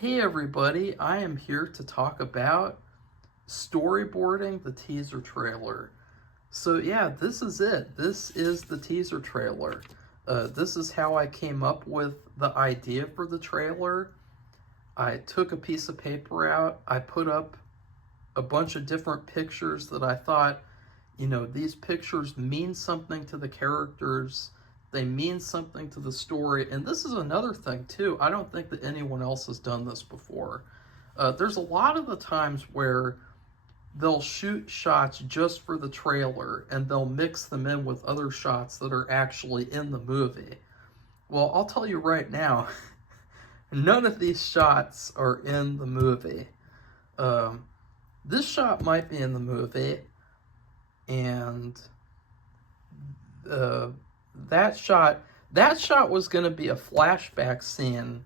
Hey everybody, I am here to talk about storyboarding the teaser trailer. So yeah, this is it. This is the teaser trailer. This is how I came up with the idea for the trailer. I took a piece of paper out, I put up a bunch of different pictures that I thought, these pictures mean something to the characters. They mean something to the story. And this is another thing, too. I don't think that anyone else has done this before. There's a lot of the times where they'll shoot shots just for the trailer and they'll mix them in with other shots that are actually in the movie. Well, I'll tell you right now, none of these shots are in the movie. This shot might be in the movie, and that shot was going to be a flashback scene,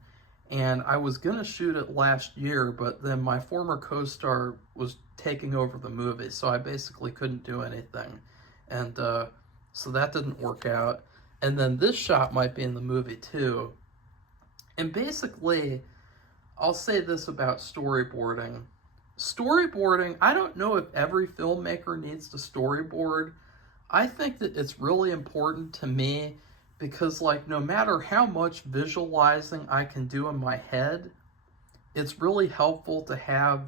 and I was going to shoot it last year, but then my former co-star was taking over the movie, so I basically couldn't do anything, and so that didn't work out. And then this shot might be in the movie too. And basically, I'll say this about storyboarding. Storyboarding, I don't know if every filmmaker needs to storyboard. I think that it's really important to me because, like, no matter how much visualizing I can do in my head, it's really helpful to have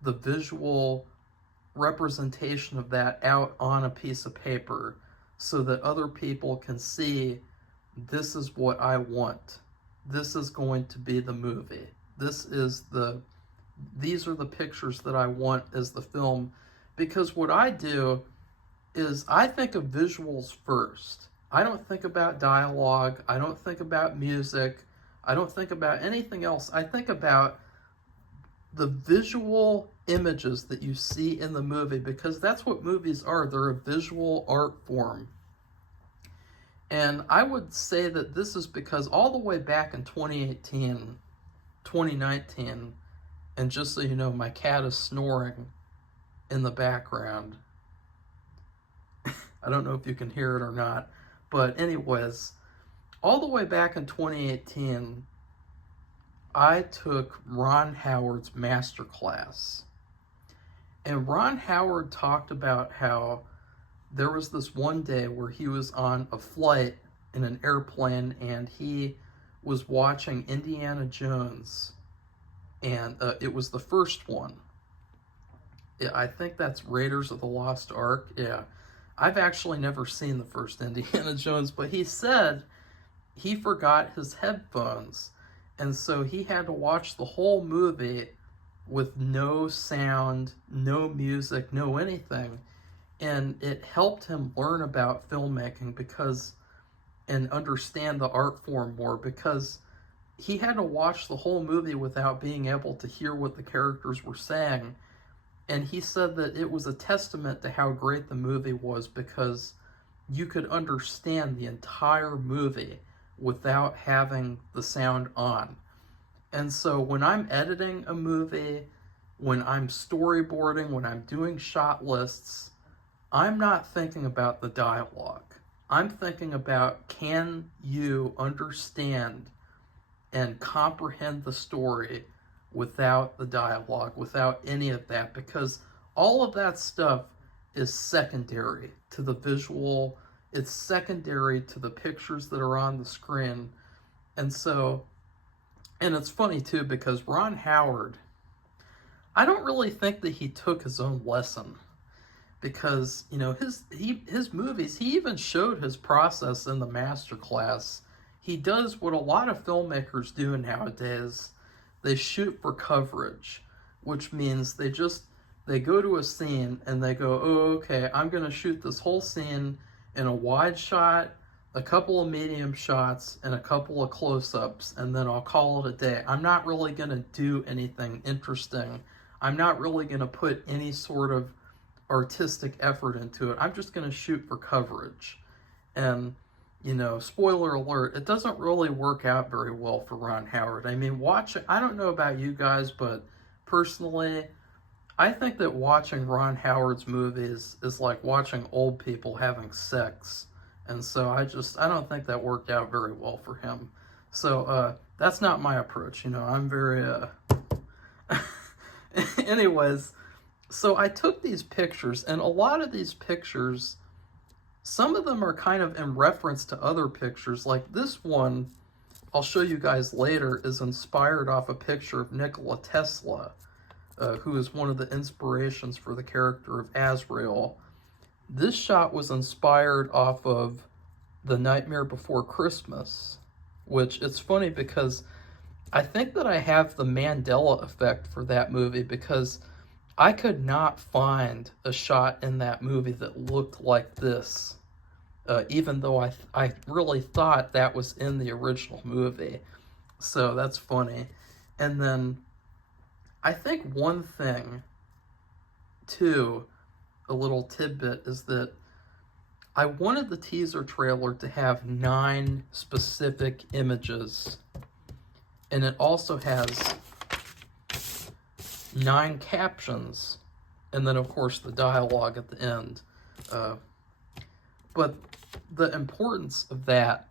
the visual representation of that out on a piece of paper so that other people can see, this is what I want. This is going to be the movie. These are the pictures that I want as the film. Because what I do is I think of visuals first. I don't think about dialogue. I don't think about music. I don't think about anything else. I think about the visual images that you see in the movie, because that's what movies are. They're a visual art form. And I would say that this is because all the way back in 2018, 2019, and just so you know, my cat is snoring in the background. I don't know if you can hear it or not. But anyways, all the way back in 2018, I took Ron Howard's masterclass. And Ron Howard talked about how there was this one day where he was on a flight in an airplane and he was watching Indiana Jones. And it was the first one. Yeah, I think that's Raiders of the Lost Ark. Yeah. I've actually never seen the first Indiana Jones, but he said he forgot his headphones. And so he had to watch the whole movie with no sound, no music, no anything. And it helped him learn about filmmaking and understand the art form more, because he had to watch the whole movie without being able to hear what the characters were saying. And he said that it was a testament to how great the movie was, because you could understand the entire movie without having the sound on. And so when I'm editing a movie, when I'm storyboarding, when I'm doing shot lists, I'm not thinking about the dialogue. I'm thinking about, can you understand and comprehend the story without the dialogue, without any of that, because all of that stuff is secondary to the visual. It's secondary to the pictures that are on the screen. And it's funny too, because Ron Howard, I don't really think that he took his own lesson, because his movies, he even showed his process in the masterclass. He does what a lot of filmmakers do nowadays. They shoot for coverage, which means they go to a scene and they go, oh, okay, I'm going to shoot this whole scene in a wide shot, a couple of medium shots, and a couple of close-ups, and then I'll call it a day. I'm not really going to do anything interesting. I'm not really going to put any sort of artistic effort into it. I'm just going to shoot for coverage. And spoiler alert, it doesn't really work out very well for Ron Howard. I mean, I don't know about you guys, but personally, I think that watching Ron Howard's movies is like watching old people having sex. And so I don't think that worked out very well for him. So that's not my approach. I'm very anyways, so I took these pictures, and a lot of these pictures, some of them are kind of in reference to other pictures. Like this one, I'll show you guys later, is inspired off a picture of Nikola Tesla, who is one of the inspirations for the character of Azrael. This shot was inspired off of The Nightmare Before Christmas, which it's funny because I think that I have the Mandela effect for that movie, because I could not find a shot in that movie that looked like this, even though I really thought that was in the original movie. So that's funny. And then I think one thing, too, a little tidbit, is that I wanted the teaser trailer to have 9 specific images, and it also has 9 captions, and then of course the dialogue at the end. But the importance of that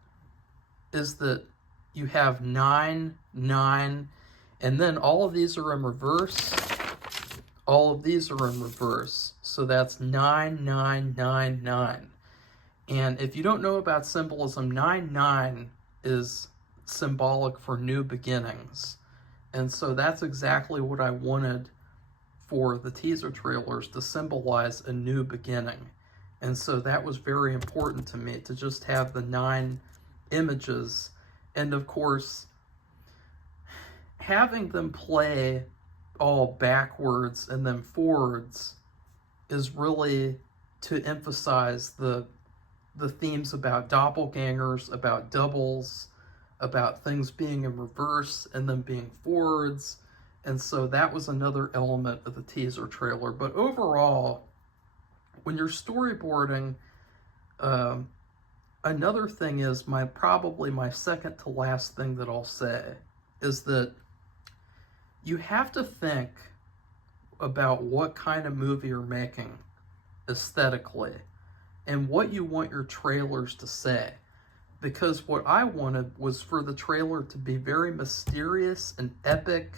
is that you have 9, 9, and then all of these are in reverse. All of these are in reverse. So that's 9, 9, 9, 9. And if you don't know about symbolism, 9, 9 is symbolic for new beginnings. And so that's exactly what I wanted for the teaser trailers, to symbolize a new beginning. And so that was very important to me, to just have the 9 images. And of course, having them play all backwards and then forwards is really to emphasize the themes about doppelgangers, about doubles, about things being in reverse and then being forwards. And so that was another element of the teaser trailer. But overall, when you're storyboarding, another thing is, probably my second to last thing that I'll say, is that you have to think about what kind of movie you're making aesthetically and what you want your trailers to say. Because what I wanted was for the trailer to be very mysterious and epic,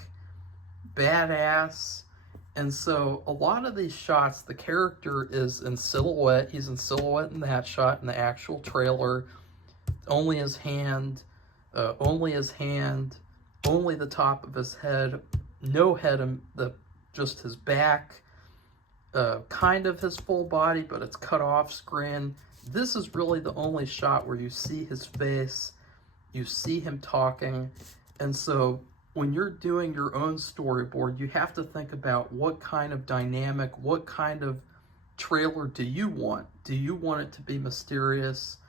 badass. And so a lot of these shots, the character is in silhouette. He's in silhouette in that shot. In the actual trailer, only his hand, only the top of his head, no head, just his back, kind of his full body, but it's cut off screen. This is really the only shot where you see his face, you see him talking. And so when you're doing your own storyboard, you have to think about what kind of dynamic, what kind of trailer do you want? Do you want it to be mysterious,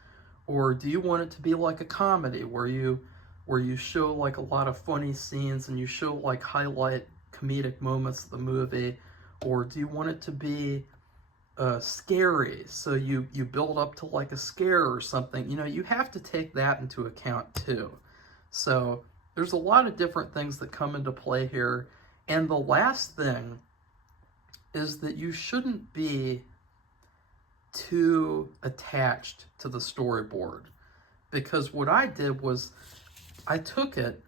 or do you want it to be like a comedy where you show like a lot of funny scenes and you show like highlight comedic moments of the movie? Or do you want it to be scary, so you build up to like a scare or something? You have to take that into account too. So there's a lot of different things that come into play here. And the last thing is that you shouldn't be too attached to the storyboard. Because what I did was, I took it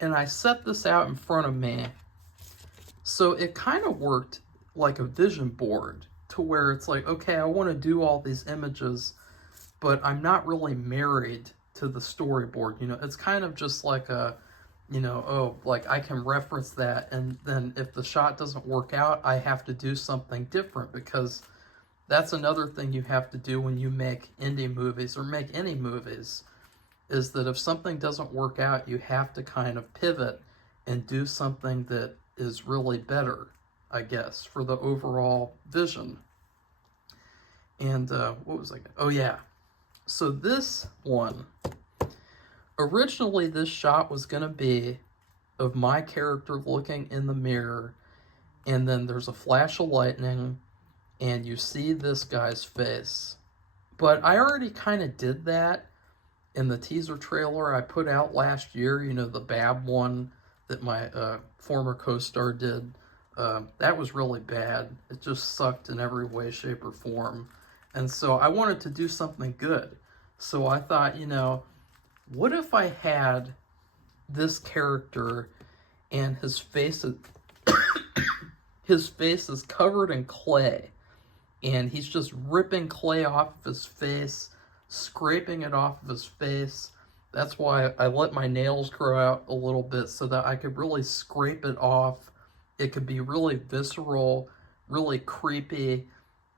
and I set this out in front of me, so it kind of worked like a vision board, to where it's like, okay, I want to do all these images, but I'm not really married to the storyboard. It's kind of just like a, like I can reference that, and then if the shot doesn't work out, I have to do something different, because that's another thing you have to do when you make indie movies or make any movies, is that if something doesn't work out, you have to kind of pivot and do something that is really better, I guess, for the overall vision. And what was I going to... Oh, yeah. So this one, originally this shot was going to be of my character looking in the mirror, and then there's a flash of lightning, and you see this guy's face. But I already kind of did that in the teaser trailer I put out last year, the Bab one that my former co-star did. That was really bad. It just sucked in every way, shape, or form. And so I wanted to do something good. So I thought, what if I had this character, and his face is his face is covered in clay, and he's just ripping clay off of his face, scraping it off of his face. That's why I let my nails grow out a little bit so that I could really scrape it off. It could be really visceral, really creepy,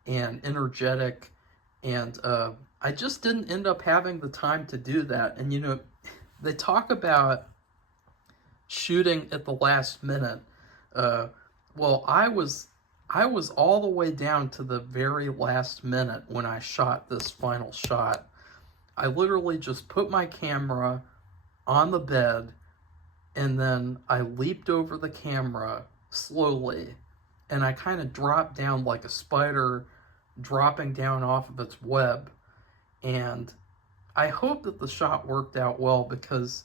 and energetic. And I just didn't end up having the time to do that. And, you know, they talk about shooting at the last minute. Well, I was all the way down to the very last minute when I shot this final shot. I literally just put my camera on the bed, and then I leaped over the camera slowly, and I kind of dropped down like a spider dropping down off of its web. And I hope that the shot worked out well, because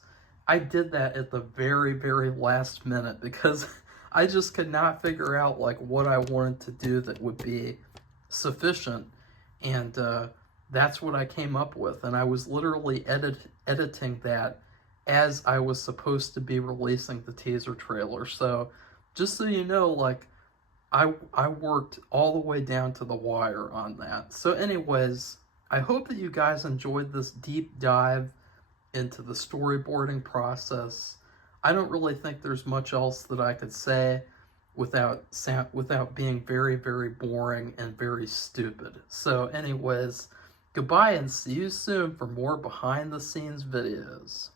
I did that at the very, very last minute, because I just could not figure out like what I wanted to do that would be sufficient. And that's what I came up with. And I was literally editing that as I was supposed to be releasing the teaser trailer. So just so you know, like, I worked all the way down to the wire on that. So anyways, I hope that you guys enjoyed this deep dive into the storyboarding process. I don't really think there's much else that I could say without being very, very boring and very stupid. So anyways, goodbye and see you soon for more behind the scenes videos.